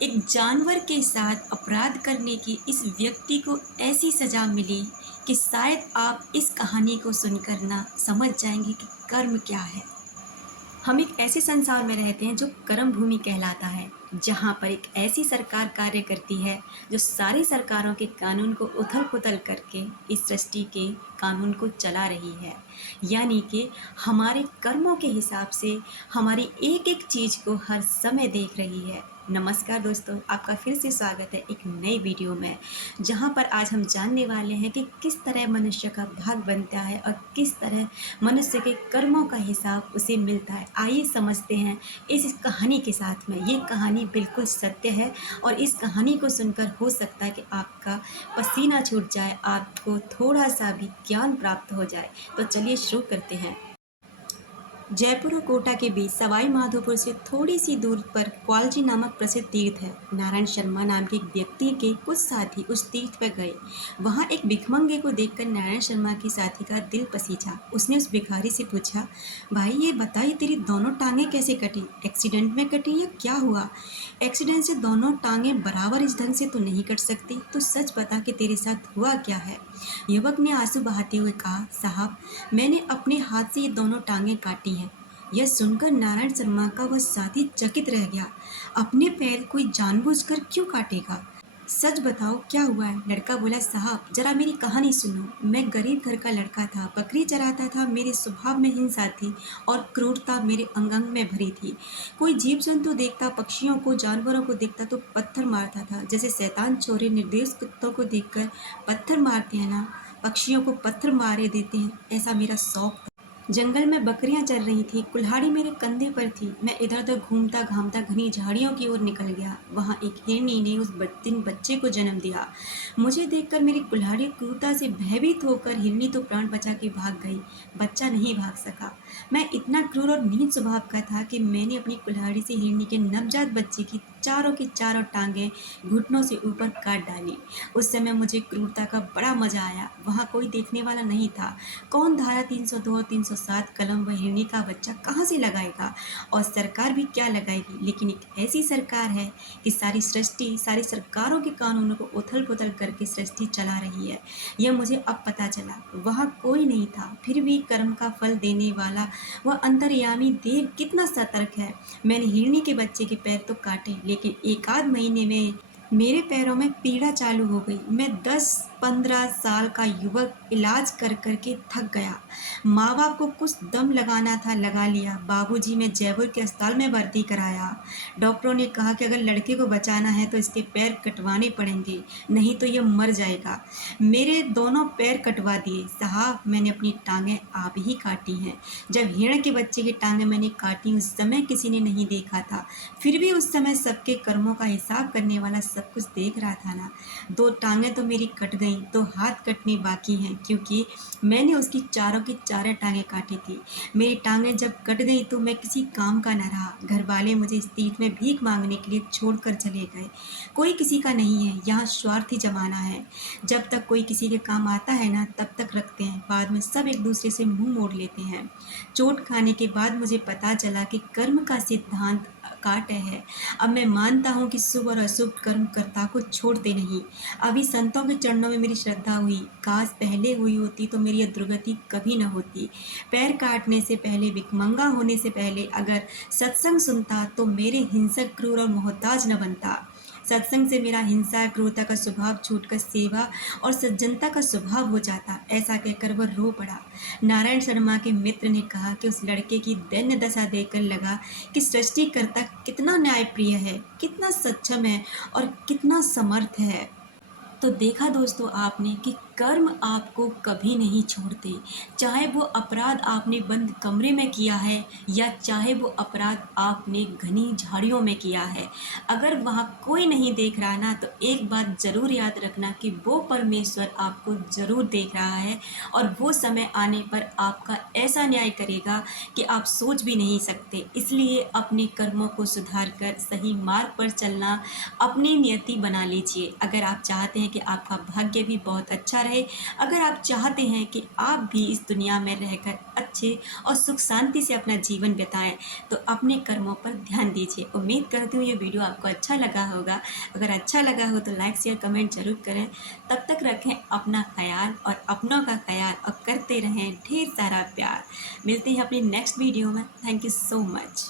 एक जानवर के साथ अपराध करने की इस व्यक्ति को ऐसी सज़ा मिली कि शायद आप इस कहानी को सुनकर ना समझ जाएंगे कि कर्म क्या है। हम एक ऐसे संसार में रहते हैं जो कर्म भूमि कहलाता है, जहाँ पर एक ऐसी सरकार कार्य करती है जो सारी सरकारों के कानून को उथल-पुथल करके इस सृष्टि के कानून को चला रही है। यानी कि हमारे कर्मों के हिसाब से हमारी एक-एक चीज़ को हर समय देख रही है। नमस्कार दोस्तों, आपका फिर से स्वागत है एक नई वीडियो में, जहाँ पर आज हम जानने वाले हैं कि किस तरह मनुष्य का भाग बनता है और किस तरह मनुष्य के कर्मों का हिसाब उसे मिलता है। आइए समझते हैं इस कहानी के साथ में। ये कहानी बिल्कुल सत्य है और इस कहानी को सुनकर हो सकता है कि आपका पसीना छूट जाए, आपको थोड़ा-सा भी ज्ञान प्राप्त हो जाए। तो चलिए शुरू करते हैं। जयपुर और कोटा के बीच सवाई माधोपुर से थोड़ी सी दूर पर क्वालजी नामक प्रसिद्ध तीर्थ है। नारायण शर्मा नाम के एक व्यक्ति के कुछ साथी उस तीर्थ पर गए। वहां एक भिखमंगे को देखकर नारायण शर्मा के साथी का दिल पसीजा। उसने उस भिखारी से पूछा, भाई ये बताइए तेरी दोनों टांगे कैसे कटी? एक्सीडेंट में कटी या क्या हुआ? एक्सीडेंट से दोनों टांगे बराबर इस ढंग से तो नहीं कट सकती, तो सच बता कि तेरे साथ हुआ क्या है? युवक ने आंसू बहाते हुए कहा, साहब मैंने अपने हाथ से ये दोनों टांगें काटी हैं। यह सुनकर नारायण शर्मा का वह साथी चकित रह गया। अपने पैर कोई जानबूझकर क्यों काटेगा? सच बताओ क्या हुआ है? लड़का बोला, साहब जरा मेरी कहानी सुनो। मैं गरीब घर का लड़का था, बकरी चराता था। मेरे स्वभाव में हिंसा थी और क्रूरता मेरे अंग अंग में भरी थी। कोई जीव जंतु देखता, पक्षियों को, जानवरों को देखता तो पत्थर मारता था। जैसे शैतान छोरे निर्दोष कुत्तों को देखकर पत्थर मारते हैं ना, पक्षियों को पत्थर मारे देते हैं, ऐसा मेरा शौक था। जंगल में बकरियां चल रही थी, कुल्हाड़ी मेरे कंधे पर थी। मैं इधर उधर घूमता घामता घनी झाड़ियों की ओर निकल गया। वहां एक हिरनी ने उस दिन बच्चे को जन्म दिया। मुझे देखकर मेरी कुल्हाड़ी क्रूरता से भयभीत होकर हिरनी तो प्राण बचा के भाग गई, बच्चा नहीं भाग सका। मैं इतना क्रूर और नीच स्वभाव का था कि मैंने अपनी कुल्हाड़ी से हिरनी के नवजात बच्चे की चारों टांगें घुटनों से ऊपर काट डाली। उस समय मुझे क्रूरता का बड़ा मजा आया। वहां कोई देखने वाला नहीं था। कौन धारा 302 और 307 कलम व हिरनी का बच्चा कहाँ से लगाएगा? और सरकार भी क्या लगाएगी? लेकिन एक ऐसी सरकार है कि सारी सृष्टि, सारी सरकारों के कानूनों को उथल पुथल करके सृष्टि चला रही है। यह मुझे अब पता चला। वहाँ कोई नहीं था, फिर भी कर्म का फल देने वाला वह अंतर्यामी देव कितना सतर्क है। मैंने हिरनी के बच्चे के पैर तो काटे, लेकिन एक आध महीने में मेरे पैरों में पीड़ा चालू हो गई। मैं 10-15 साल का युवक इलाज कर करके थक गया। माँ बाप को कुछ दम लगाना था, लगा लिया। बाबूजी मैं जयपुर के अस्पताल में भर्ती कराया। डॉक्टरों ने कहा कि अगर लड़के को बचाना है तो इसके पैर कटवाने पड़ेंगे, नहीं तो यह मर जाएगा। मेरे दोनों पैर कटवा दिए। साहब मैंने अपनी टांगें आप ही काटी हैं। जब हिरण के बच्चे की टांगें मैंने काटी उस समय किसी ने नहीं देखा था, फिर भी उस समय सबके कर्मों का हिसाब करने वाला सब कुछ देख रहा था ना। 2 टांगें तो मेरी कट गईं, 2 हाथ कटने बाकी हैं, क्योंकि मैंने उसकी चारों की चारें टांगें काटी थी। मेरी टांगें जब कट गई तो मैं किसी काम का न रहा। घर वाले मुझे इस तीर्थ में भीख मांगने के लिए छोड़कर चले गए। कोई किसी का नहीं है, यहाँ स्वार्थी जमाना है। जब तक कोई किसी के काम आता है ना, तब तक रखते हैं, बाद में सब एक दूसरे से मुंह मोड़ लेते हैं। चोट खाने के बाद मुझे पता चला कि कर्म का सिद्धांत काट है। अब मैं मानता हूँ कि शुभ और अशुभ कर्म कर्ता को छोड़ते नहीं। अभी संतों के चरणों में मेरी श्रद्धा हुई। काश पहले हुई होती तो मेरी यह दुर्गति कभी न होती। पैर काटने से पहले, भिखमंगा होने से पहले अगर सत्संग सुनता तो मेरे हिंसक, क्रूर और मोहताज न बनता। सत्संग से मेरा हिंसा, क्रूरता का स्वभाव छूटकर सेवा और सज्जनता का स्वभाव हो जाता। ऐसा कहकर वह रो पड़ा। नारायण शर्मा के मित्र ने कहा कि उस लड़के की दैन्य दशा देखकर लगा कि सृष्टिकर्ता कितना न्यायप्रिय है, कितना सक्षम है और कितना समर्थ है। तो देखा दोस्तों आपने कि कर्म आपको कभी नहीं छोड़ते। चाहे वो अपराध आपने बंद कमरे में किया है या चाहे वो अपराध आपने घनी झाड़ियों में किया है, अगर वहाँ कोई नहीं देख रहा ना, तो एक बात ज़रूर याद रखना कि वो परमेश्वर आपको ज़रूर देख रहा है और वो समय आने पर आपका ऐसा न्याय करेगा कि आप सोच भी नहीं सकते। इसलिए अपने कर्मों को सुधार कर सही मार्ग पर चलना अपनी नियति बना लीजिए। अगर आप चाहते हैं कि आपका भाग्य भी बहुत अच्छा रहे रहे। अगर आप चाहते हैं कि आप भी इस दुनिया में रहकर अच्छे और सुख शांति से अपना जीवन बिताएं, तो अपने कर्मों पर ध्यान दीजिए। उम्मीद करती हूँ ये वीडियो आपको अच्छा लगा होगा। अगर अच्छा लगा हो तो लाइक शेयर कमेंट जरूर करें। तब तक रखें अपना ख्याल और अपनों का ख्याल और करते रहें ढेर सारा प्यार। मिलते हैं अपनी नेक्स्ट वीडियो में। Thank you so much.